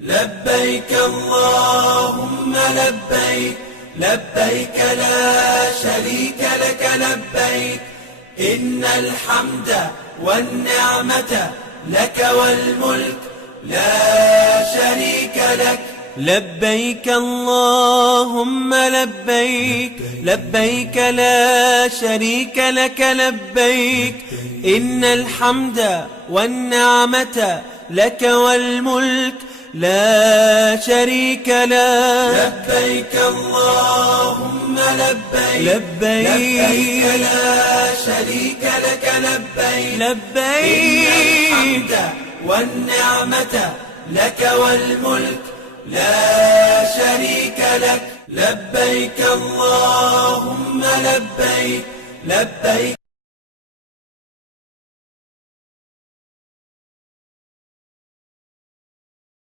لبيك اللهم لبيك، لبيك لا شريك لك لبيك، إن الحمد والنعمة لك والملك لا شريك لك. لبيك اللهم لبيك، لبيك لا شريك لك لبيك، إن الحمد والنعمة لك والملك لا شريك لك. لبيك اللهم لبيك، لبيك لا شريك لك لبيك، لبيك إن الحمد والنعمة لك والملك لا شريك لك. لبيك اللهم لبيك، لبيك